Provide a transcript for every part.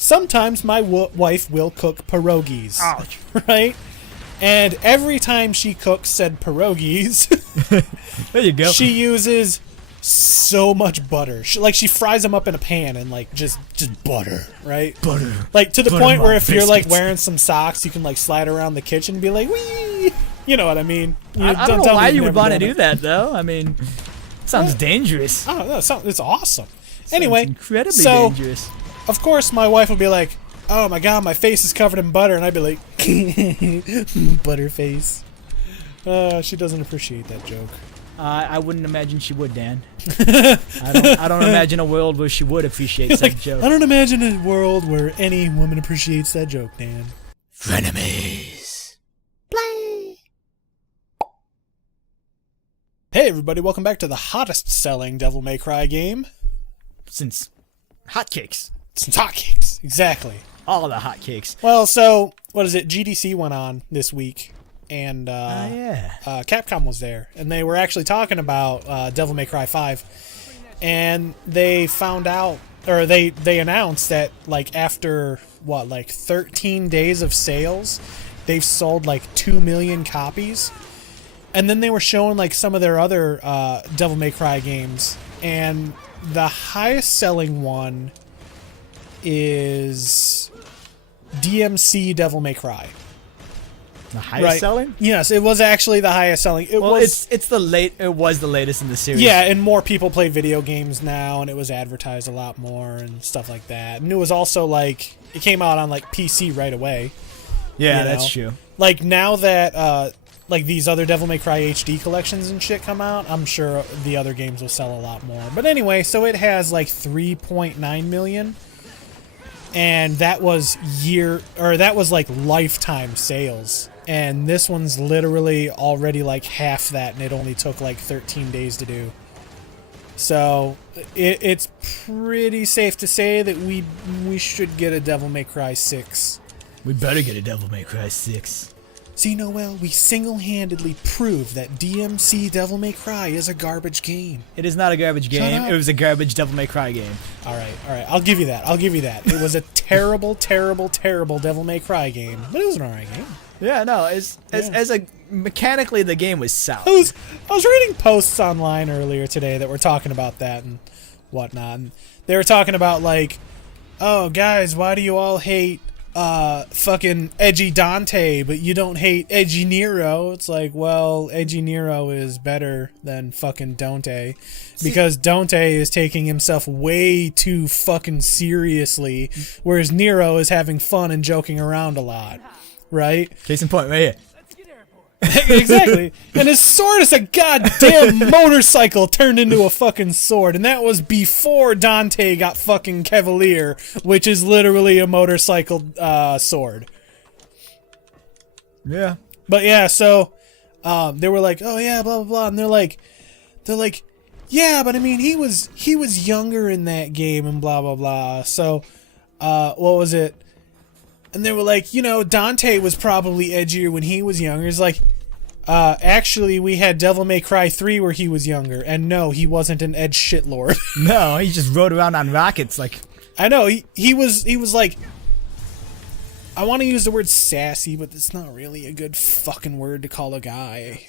sometimes my wife will cook pierogies. Ouch. Right? And every time she cooks said pierogies, there you go. she uses so much butter. She fries them up in a pan and like just butter, right? Butter. Like to the Butter point where my if you're like biscuits. wearing some socks, you can like slide around the kitchen and be like, wee. You know what I mean? I don't know why you would want to do that though. I mean, sounds dangerous. I don't know. It's awesome. Sounds Anyway, incredibly so dangerous. of course my wife would be like, "Oh my god, my face is covered in butter," and I'd be like, "Butterface." She doesn't appreciate that joke. I wouldn't imagine she would, Dan. I don't imagine a world where she would appreciate such Like, joke. I don't imagine a world where any woman appreciates that joke, Dan. Frenemies. Play. Hey everybody, welcome back to the hottest selling Devil May Cry game. Since hotcakes. Some hotcakes, exactly. All the hotcakes. Well, so, what is it? GDC went on this week, and yeah. Capcom was there, and they were actually talking about Devil May Cry 5, and they found out, or they announced that, like, after, 13 days of sales, they've sold, 2 million copies, and then they were showing, some of their other Devil May Cry games, and the highest selling one is DMC Devil May Cry. The highest selling? Yes, it was actually the highest selling. It was the latest in the series. Yeah, and more people play video games now, and it was advertised a lot more and stuff like that. And it was also it came out on PC right away. Yeah, that's true. Now that these other Devil May Cry HD collections and shit come out, I'm sure the other games will sell a lot more. But anyway, so it has 3.9 million. And that was lifetime sales. And this one's literally already half that, and it only took 13 days to do. So it's pretty safe to say that we should get a Devil May Cry 6. We better get a Devil May Cry 6. See, Noel, we single-handedly proved that DMC Devil May Cry is a garbage game. It is not a garbage game. It was a garbage Devil May Cry game. All right. I'll give you that. It was a terrible, terrible, terrible Devil May Cry game, but it was an alright game. Yeah, no, mechanically the game was sound. I was reading posts online earlier today that were talking about that and whatnot. And they were talking about oh guys, why do you all hate fucking edgy Dante, but you don't hate edgy Nero? It's well, edgy Nero is better than fucking Dante, because Dante is taking himself way too fucking seriously, whereas Nero is having fun and joking around a lot, right? Case in point, right here. Exactly. And his sword is a goddamn motorcycle turned into a fucking sword. And that was before Dante got fucking Cavalier, which is literally a motorcycle sword. Yeah. But yeah, so they were like, oh yeah, blah blah blah, and they're like, yeah, but I mean he was younger in that game and blah blah blah. So what was it? And they were like, Dante was probably edgier when he was younger. It's actually, we had Devil May Cry 3 where he was younger. And no, he wasn't an edge shitlord. No, he just rode around on rockets I know, he was I want to use the word sassy, but it's not really a good fucking word to call a guy.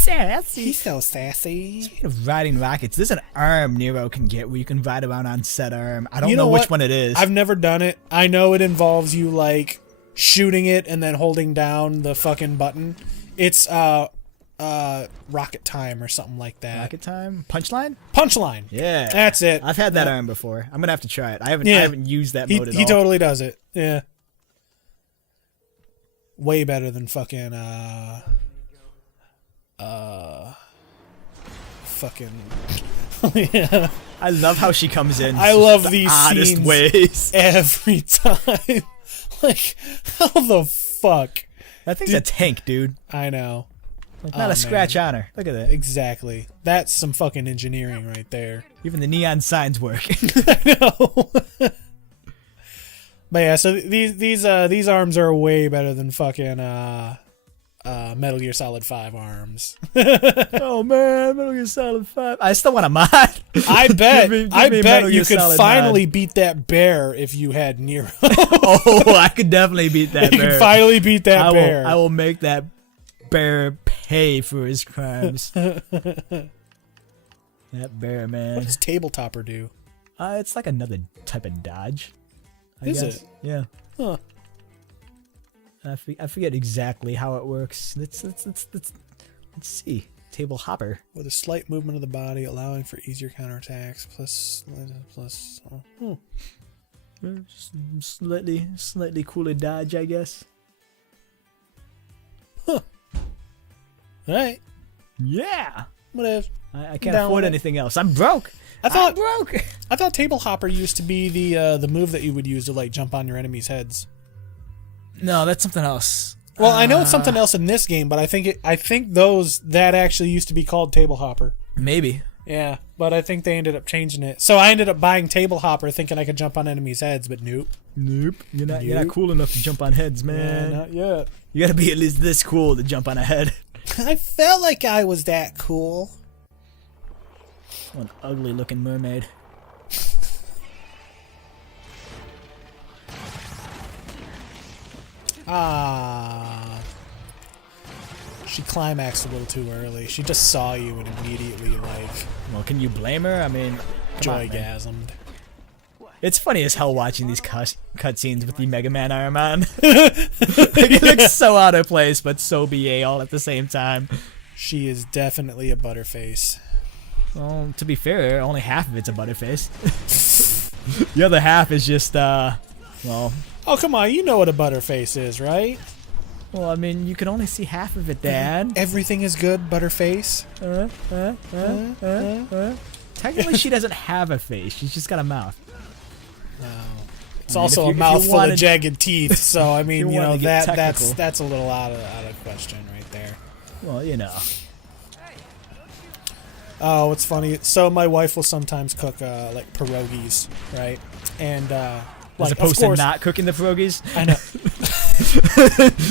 sassy. He's so sassy. Speaking of riding rockets, there's an arm Nero can get where you can ride around on said arm. I don't know which one it is. I've never done it. I know it involves you shooting it and then holding down the fucking button. It's Rocket Time or something like that. Rocket Time? Punchline? Punchline. Yeah. That's it. I've had that arm before. I'm gonna have to try it. I haven't used that mode at all. He totally does it. Yeah. Way better than fucking yeah. I love how she comes in. I love the these oddest scenes ways every time. How the fuck? That thing's a tank, dude. I know. Not a scratch on her. Look at that. Exactly. That's some fucking engineering right there. Even the neon signs work. I know. But yeah, so these arms are way better than fucking Metal Gear Solid 5 arms. Oh man, Metal Gear Solid 5. I still want a mod. I bet Give me I Metal bet Gear you could Solid finally 9. beat that bear if you had Nero. Oh, I could definitely beat that You bear. could finally beat that I bear. will make that bear pay for his crimes. That bear, man. What does Tabletopper do? It's like another type of dodge. I Is guess. it? Yeah. Huh. I forget exactly how it works. Let's see. Table hopper. With a slight movement of the body, allowing for easier counterattacks. Plus. Slightly cooler dodge, I guess. All right. Yeah. Whatever. I can't Down afford with it. anything else. I'm broke. I'm broke. I thought Table Hopper used to be the move that you would use to like jump on your enemies' heads. No, that's something else. Well, I know it's something else in this game, but I think that actually used to be called Table Hopper. Maybe. Yeah, but I think they ended up changing it. So I ended up buying Table Hopper thinking I could jump on enemies' heads, but nope. Nope. You're not cool enough to jump on heads, man. Yeah, not yet. You gotta be at least this cool to jump on a head. I felt like I was that cool. What an ugly looking mermaid. She climaxed a little too early. She just saw you and immediately Well, can you blame her? I mean, come on, man. joygasmed. It's funny as hell watching these cutscenes with the Mega Man arm on. It looks so out of place, but so BA all at the same time. She is definitely a butterface. Well, to be fair, only half of it's a butterface. The other half is just, well... Oh, come on, you know what a butterface is, right? Well, I mean, you can only see half of it, Dad. Everything is good, butterface. Technically, she doesn't have a face. She's just got a mouth. It's also a mouth full of jagged teeth, so I mean, you wanted to get that's a little out of question right there. Well, you know. Oh, it's funny. So my wife will sometimes cook like pierogies, right? And As opposed to not cooking the pierogies. I know.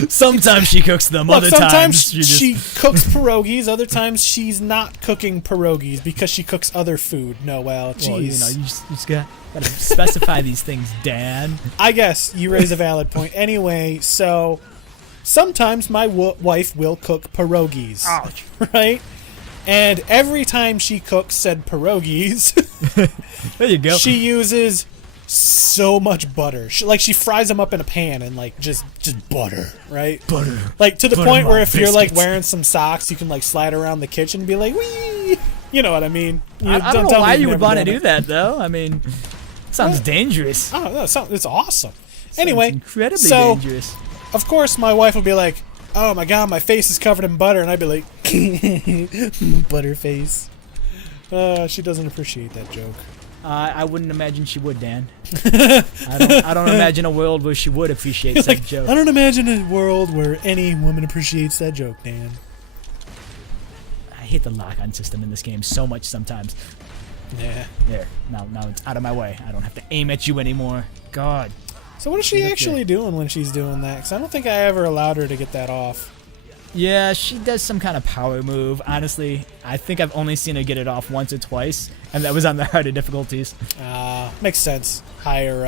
Sometimes she cooks them. Look, other sometimes times she cooks pierogies. Other times she's not cooking pierogies because she cooks other food. No, well, jeez. Well, you just gotta specify these things, Dan. I guess you raise a valid point. Anyway, so sometimes my wife will cook pierogies. Ouch. Right? And every time she cooks said pierogies, there you go. she uses so much butter. She fries them up in a pan and like just butter, right? Butter. Like to the Butter point my where if you're like biscuits. wearing some socks, you can like slide around the kitchen and be like, wee. You know what I mean? I don't know why you would want to do that, though. I mean, sounds dangerous. I don't know. It's awesome. Anyway, Sounds incredibly so dangerous. of course my wife would be like, "Oh my god, my face is covered in butter," and I'd be like, "Butterface." She doesn't appreciate that joke. I wouldn't imagine she would, Dan. I don't imagine a world where she would appreciate such Like, joke. I don't imagine a world where any woman appreciates that joke, Dan. I hate the lock-on system in this game so much sometimes. Yeah. There. Now it's out of my way. I don't have to aim at you anymore. God. So what is she actually doing when she's doing that? Because I don't think I ever allowed her to get that off. Yeah, she does some kind of power move. Honestly, I think I've only seen her get it off once or twice, and that was on the harder difficulties. Makes sense. Higher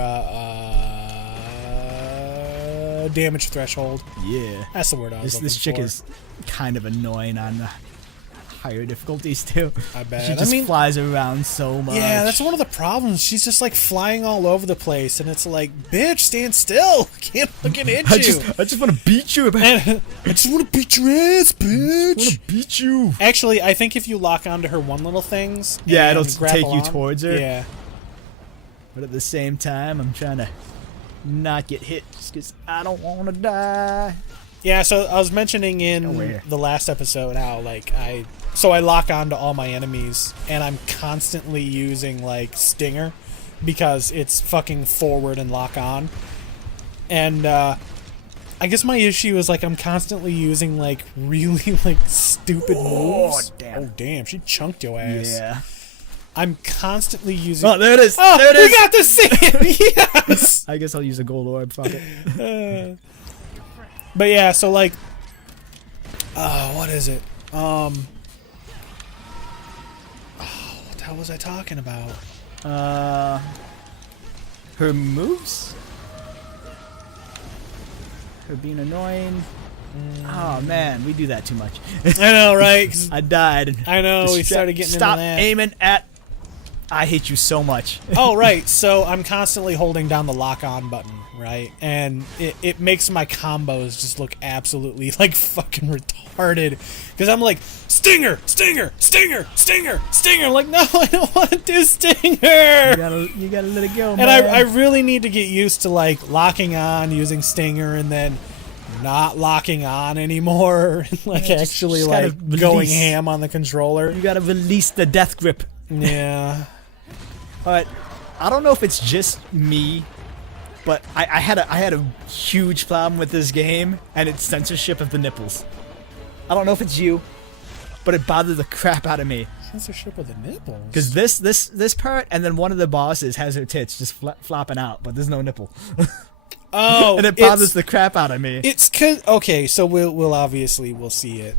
damage threshold. Yeah. That's the word I was This chick looking is kind of annoying on the higher difficulties too. I bet. She just flies around so much. Yeah, that's one of the problems. She's just like flying all over the place, and it's like, bitch, stand still. Can't fucking hit you. I just want to beat you. I just want to beat your ass, bitch. I want to beat you. Actually, I think if you lock onto her one little things, Yeah, and it'll grapple take you on- towards her. Yeah. But at the same time, I'm trying to not get hit just because I don't want to die. Yeah, so I was mentioning in Nowhere. the last episode how like I lock onto all my enemies and I'm constantly using like Stinger because it's fucking forward and lock on. And I guess my issue is like I'm constantly using like really like stupid moves. Damn. Oh damn, she chunked your ass. Yeah. I'm constantly using Oh, there it is. Oh, there it we is. got to see it. Yes. I guess I'll use a gold orb. Fuck it. But yeah, so like, what is it? What the hell was I talking about? Her moves? Her being annoying? Oh man, we do that too much. I know, right? 'Cause I died. I know, we started getting Stop into that. aiming at... I hate you so much. Oh, right. So I'm constantly holding down the lock-on button, right? And it makes my combos just look absolutely, like, fucking retarded. Because I'm like, Stinger! Stinger! Stinger! Stinger! Stinger! I'm like, no, I don't want to do Stinger! You gotta let it go, And man. I really need to get used to, like, locking on, using Stinger, and then not locking on anymore. And, like, actually, just like, gotta going release. ham on the controller. You gotta release the death grip. Yeah. But I don't know if it's just me, but I had a huge problem with this game and its censorship of the nipples. I don't know if it's you, but it bothered the crap out of me. Censorship of the nipples? Because this part and then one of the bosses has her tits just flopping out, but there's no nipple. Oh, and it bothers the crap out of me. It's cause okay, so we'll obviously we'll see it,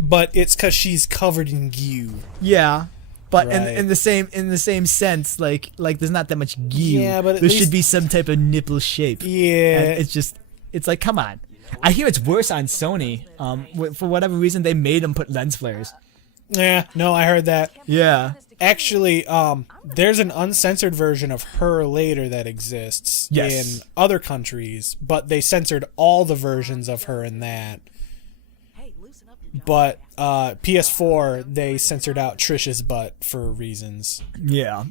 but it's cause she's covered in goo. Yeah. But Right. in the same sense, like there's not that much goo. Yeah, but at there least- should be some type of nipple shape. Yeah, And it's like, come on. I hear it's worse on Sony. For whatever reason, they made them put lens flares. yeah. No, I heard that. Yeah. Actually, there's an uncensored version of her later that exists Yes. in other countries, but they censored all the versions of her in that. But PS4, they censored out Trish's butt for reasons. Yeah.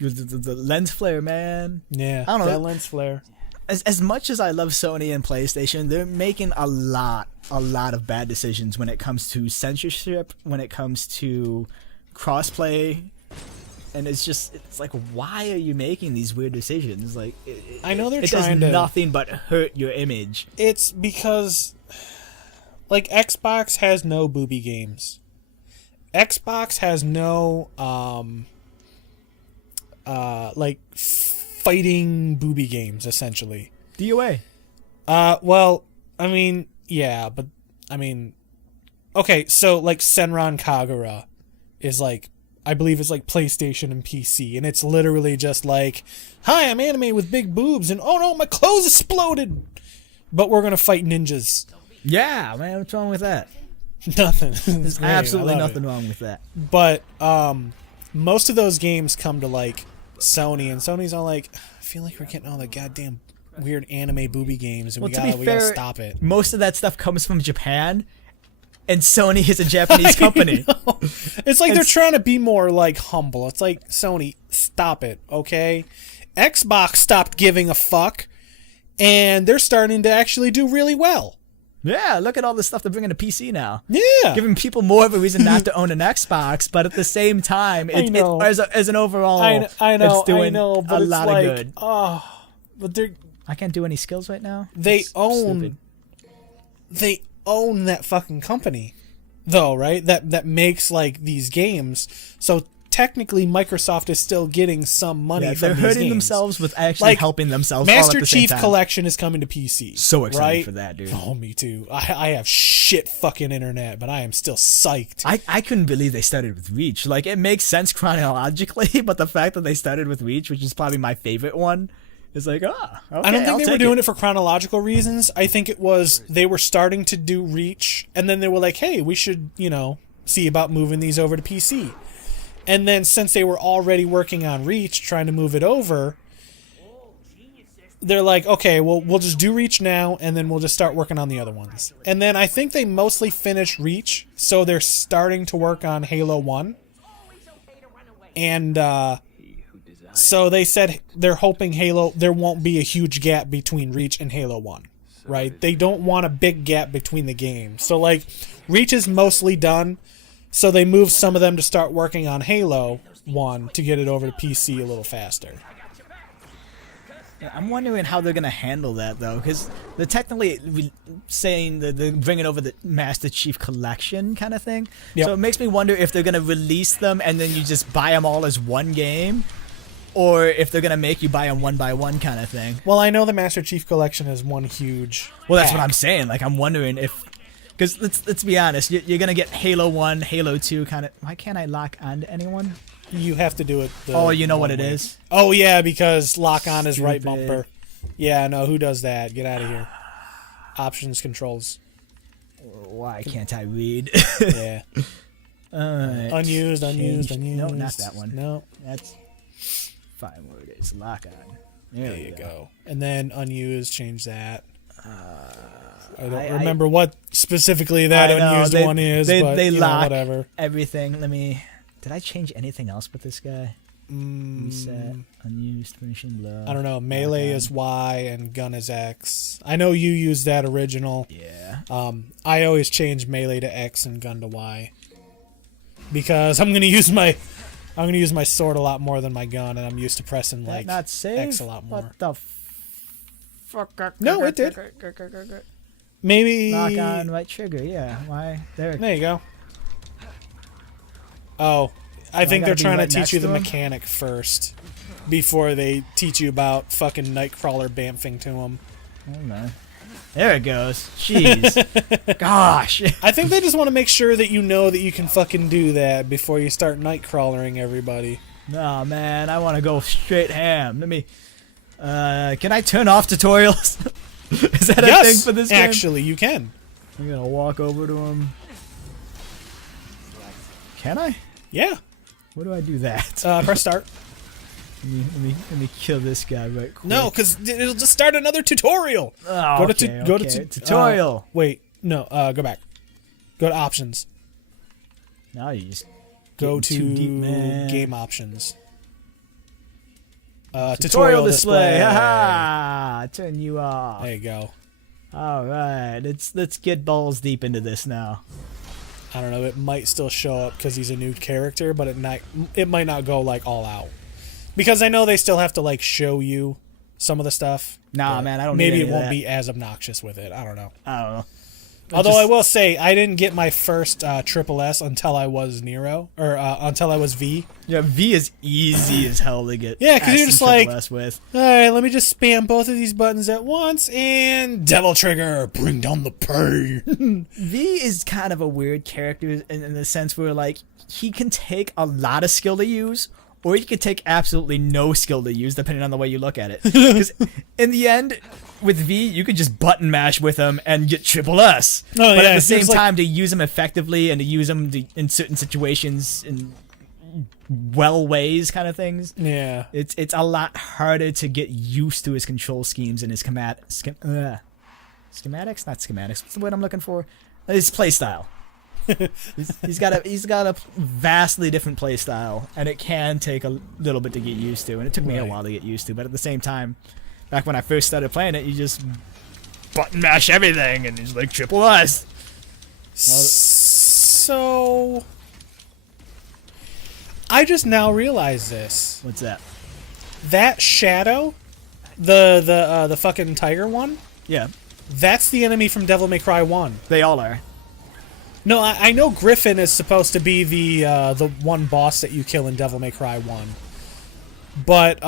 The lens flare, man. Yeah, I don't know. that lens flare. As much as I love Sony and PlayStation, they're making a lot of bad decisions when it comes to censorship, when it comes to crossplay, and it's like, why are you making these weird decisions? Like, I know they're it trying does to. nothing but hurt your image. It's because, like, Xbox has no booby games. Xbox has no, like, fighting booby games, essentially. DOA. Well, I mean, yeah, but, I mean, okay, so, like, Senran Kagura is, like, I believe it's, like, PlayStation and PC, and it's literally just like, hi, I'm anime with big boobs, and oh no, my clothes exploded! But we're gonna fight ninjas. Yeah, man, what's wrong with that? Nothing. There's absolutely nothing wrong with that. But most of those games come to like Sony, and Sony's all like, I feel like we're getting all the goddamn weird anime booby games, and Well, we to be gotta fair, stop it. Most of that stuff comes from Japan, and Sony is a Japanese company. It's like they're trying to be more like humble. It's like, Sony, stop it, okay? Xbox stopped giving a fuck, and they're starting to actually do really well. Yeah, look at all the stuff they're bringing to PC now. Yeah. Giving people more of a reason not to own an Xbox, but at the same time, know. as an overall, I know, it's I doing know, but a it's lot like, of good. oh, but I can't do any skills right now. they It's own stupid. they own that fucking company, though, right? That makes like these games. So technically, Microsoft is still getting some money Yeah, from they're these hurting games. themselves with actually Like, helping themselves. all Master at the same Chief time. Collection is coming to PC. So excited right? for that, dude. Oh, me too. I have shit fucking internet, but I am still psyched. I couldn't believe they started with Reach. Like, it makes sense chronologically, but the fact that they started with Reach, which is probably my favorite one, is like, okay, I don't think I'll they were take doing it for chronological reasons. I think it was they were starting to do Reach, and then they were like, hey, we should, see about moving these over to PC. And then since they were already working on Reach, trying to move it over, they're like, okay, well, we'll just do Reach now, and then we'll just start working on the other ones. And then I think they mostly finished Reach, so they're starting to work on Halo 1. And so they said they're hoping there won't be a huge gap between Reach and Halo 1, right? They don't want a big gap between the games. So, like, Reach is mostly done, so they moved some of them to start working on Halo 1 to get it over to PC a little faster. I'm wondering how they're going to handle that, though, because they're technically saying that they're bringing over the Master Chief Collection kind of thing. Yep. So it makes me wonder if they're going to release them and then you just buy them all as one game, or if they're going to make you buy them one by one kind of thing. Well, I know the Master Chief Collection is one huge Well, that's what pack. I'm saying. Like, I'm wondering if Because let's be honest, you're gonna get Halo 1, Halo 2 kind of. Why can't I lock onto anyone? You have to do it. Oh, you know what it is? Oh yeah, because lock on is right Stupid. bumper. Yeah, no, who does that? Get out of here. Options, controls. Why can't I read? Yeah. Alright. Unused. No, not that one. No. That's fine where it is. Lock on. There you go. And then unused, change that. I don't I- remember what specifically that I know, unused one is, but they you know, lock whatever. everything. Let me. Did I change anything else with this guy? Reset, unused, finishing blow. I don't know. Melee is Y and gun is X. I know you use that original. Yeah. I always change melee to X and gun to Y because I'm gonna use my sword a lot more than my gun, and I'm used to pressing like not save? X a lot more. What the fuck? No, it did. Maybe Lock on right trigger. Yeah. Why? There. There you go. Oh, I think gotta they're be trying right to teach you next the to him? mechanic first before they teach you about fucking Nightcrawler bamfing to him. Oh no. There it goes. Jeez. Gosh. I think they just want to make sure that you know that you can fucking do that before you start Nightcrawlering everybody. No, man. I want to go straight ham. Let me. Can I turn off tutorials? Is that a thing for this game? Actually, you can. I'm gonna walk over to him. Can I? Yeah. Where do I do that? Press start. Let me kill this guy right quick. No, because it'll just start another tutorial. Oh, Go okay, to go okay. to tutorial. Wait, no. Go back. Go to options. Now you just Go getting too deep, man. game options. Tutorial display. Haha! Turn you off. There you go. All right, let's get balls deep into this now. I don't know. It might still show up because he's a new character, but it might not go like all out. Because I know they still have to like show you some of the stuff. Nah, but man, I don't need maybe any it of won't that. be as obnoxious with it. I don't know. I don't know. Although I will say, I didn't get my first triple S until I was Nero, or until I was V. Yeah, V is easy as hell to get. Yeah, 'cause you're S just and like- triple S with. All right, let me just spam both of these buttons at once, and Devil Trigger, bring down the pain. V is kind of a weird character in the sense where like he can take a lot of skill to use, or he can take absolutely no skill to use, depending on the way you look at it. Because in the end, with V, you could just button mash with him and get triple S. Oh, but yeah, at the same seems like- time, to use him effectively and to use him in certain situations in well ways, kind of things. Yeah. It's a lot harder to get used to his control schemes and his schematics. Not schematics. What's the word I'm looking for? His play style. he's got a vastly different play style, and it can take a little bit to get used to, and it took me a Right. while to get used to. But at the same time, back when I first started playing it, you just button mash everything, and it's like triple S. So I just now realized this. What's that? That shadow, the fucking tiger one, Yeah, that's the enemy from Devil May Cry 1. they all are. No, I know Griffin is supposed to be the one boss that you kill in Devil May Cry 1. But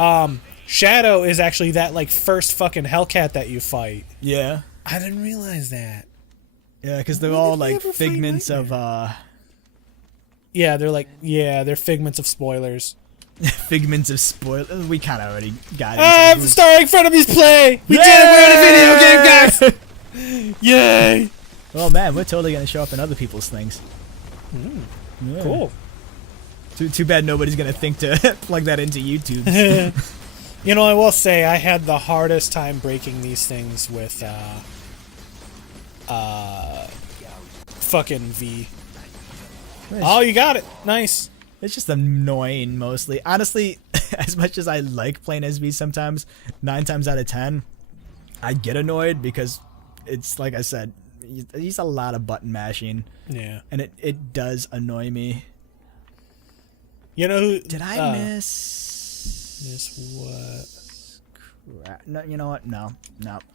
Shadow is actually that like first fucking Hellcat that you fight. Yeah, I didn't realize that. yeah, because they're When all did we like ever fight figments of Yeah, they're figments of spoilers. figments of spoil. We kind of already got I'm into starring Frenemies play. We did it. We're in a video game, guys. Yay! Oh man, we're totally gonna show up in other people's things. Yeah. Cool. Too bad nobody's gonna think to plug that into YouTube. You know, I will say I had the hardest time breaking these things with fucking V. Oh, you got it. Nice. It's just annoying mostly. Honestly, as much as I like playing as V sometimes, 9 times out of 10, I get annoyed because it's like I said, he's a lot of button mashing. Yeah. And it does annoy me. You know who? Did I miss? Miss what? Crap. No, you know what? No,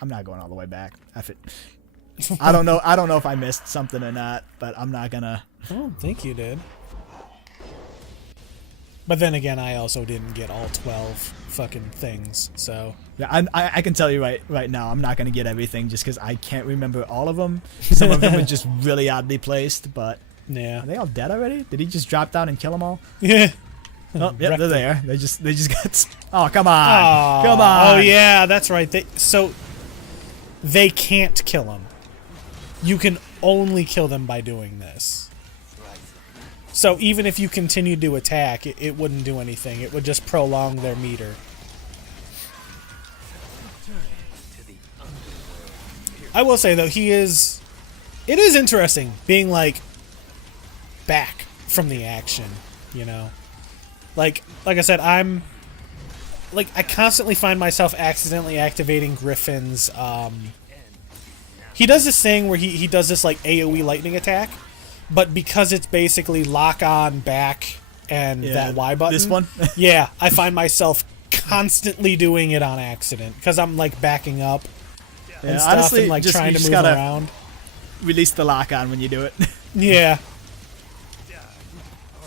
I'm not going all the way back. F it. I don't know if I missed something or not, but I'm not gonna. I don't think you did. But then again, I also didn't get all 12 fucking things, so... Yeah, I can tell you right now, I'm not going to get everything just because I can't remember all of them. Some of them are just really oddly placed, but... Yeah. Are they all dead already? Did he just drop down and kill them all? Yeah. Oh, yeah, they're there. They just got... Oh, come on. Come on. Oh, yeah, that's right. They can't kill him. You can only kill them by doing this. So even if you continued to attack, it wouldn't do anything. It would just prolong their meter. I will say, though, it is interesting being, like, back from the action, you know? Like I said, I constantly find myself accidentally activating Griffin's, he does this thing where he does this, like, AoE lightning attack, but because it's basically lock on, back, and that Y button. This one? Yeah, I find myself constantly doing it on accident, because I'm, like, backing up and stuff, honestly, and, like, just, trying to move gotta around. Release the lock on when you do it. Yeah.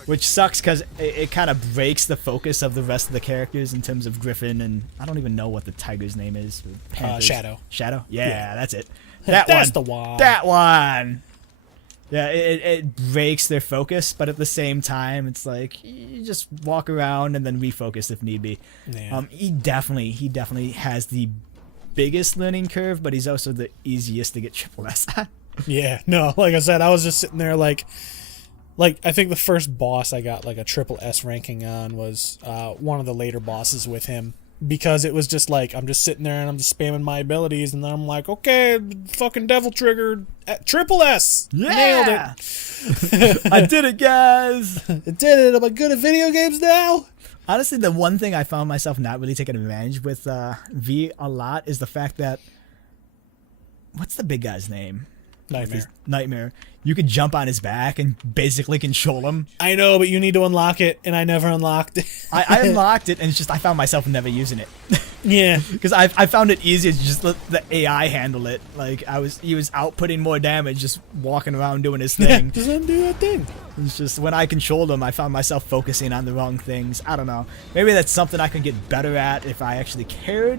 Which sucks because it kind of breaks the focus of the rest of the characters in terms of Griffin, and I don't even know what the tiger's name is. Shadow. Shadow? Yeah, that's it. That's the one. That one! Yeah, it breaks their focus, but at the same time, it's like, you just walk around and then refocus if need be. Yeah. He definitely has the biggest learning curve, but he's also the easiest to get triple S at. Yeah, no, like I said, I was just sitting there like I think the first boss I got like a triple S ranking on was one of the later bosses with him, because it was just like I'm just sitting there and I'm just spamming my abilities, and then I'm like, okay, fucking devil triggered at triple S. Yeah! Nailed it. I did it, guys! I did it. Am I good at video games now? Honestly, the one thing I found myself not really taking advantage with V a lot is the fact that, what's the big guy's name? Nightmare. You could jump on his back and basically control him. I know, but you need to unlock it, and I never unlocked it. I unlocked it, and it's just I found myself never using it. Yeah. Because I found it easier to just let the AI handle it. Like, he was outputting more damage just walking around doing his thing. Just let him do that thing. It's just when I controlled him, I found myself focusing on the wrong things. I don't know. Maybe that's something I can get better at if I actually cared.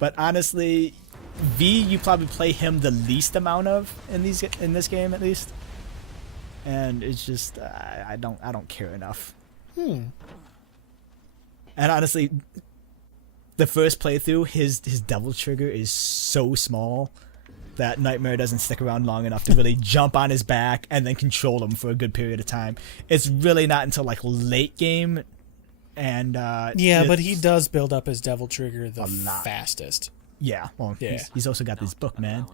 But honestly, V, you probably play him the least amount of in this game, at least. And it's just I don't care enough. And honestly, the first playthrough, his devil trigger is so small that Nightmare doesn't stick around long enough to really jump on his back and then control him for a good period of time. It's really not until like late game, and yeah, but he does build up his devil trigger the fastest. Yeah, well, yeah. He's also got this book, man.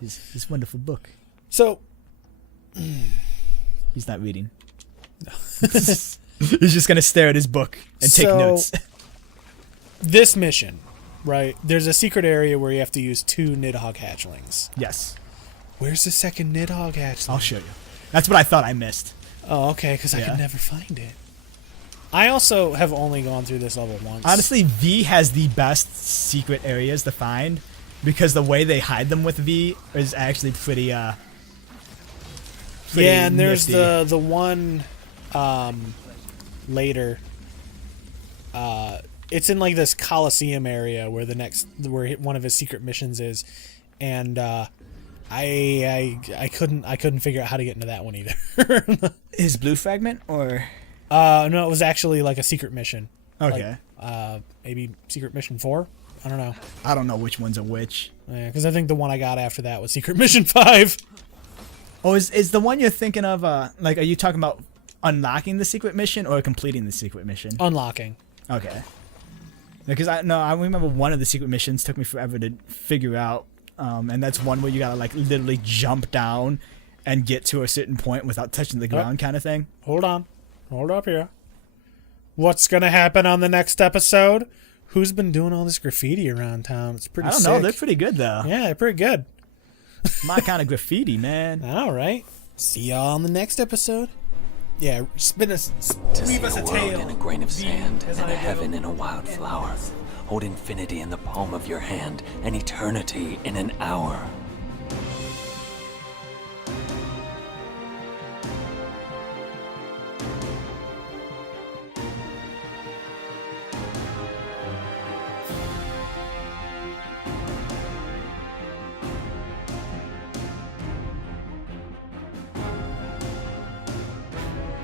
His wonderful book. So he's not reading. No. He's just gonna stare at his book and take notes. This mission, right? There's a secret area where you have to use 2 Nidhogg hatchlings. Yes. Where's the second Nidhogg hatchling? I'll show you. That's what I thought I missed. Oh, okay, because I could never find it. I also have only gone through this level once. Honestly, V has the best secret areas to find, because the way they hide them with V is actually pretty yeah, and there's nifty. the one later. It's in like this Coliseum area where where one of his secret missions is, and I couldn't figure out how to get into that one either. His blue fragment, or no, it was actually like a secret mission. Okay. Like, maybe secret mission 4. I don't know. I don't know which ones are which. Yeah, because I think the one I got after that was secret mission 5. Oh, is the one you're thinking of? Like, are you talking about unlocking the secret mission or completing the secret mission? Unlocking. Okay. Because I remember one of the secret missions took me forever to figure out, and that's one where you gotta like literally jump down and get to a certain point without touching the ground, kind of thing. Hold on, hold up here. What's gonna happen on the next episode? Who's been doing all this graffiti around town? It's pretty. I don't sick. know. They're pretty good though. Yeah, they're pretty good. My kind of graffiti, man. All right. See y'all on the next episode. Yeah, leave us a tale. In a grain of sand, and a heaven in a wildflower. Hold infinity in the palm of your hand, and eternity in an hour.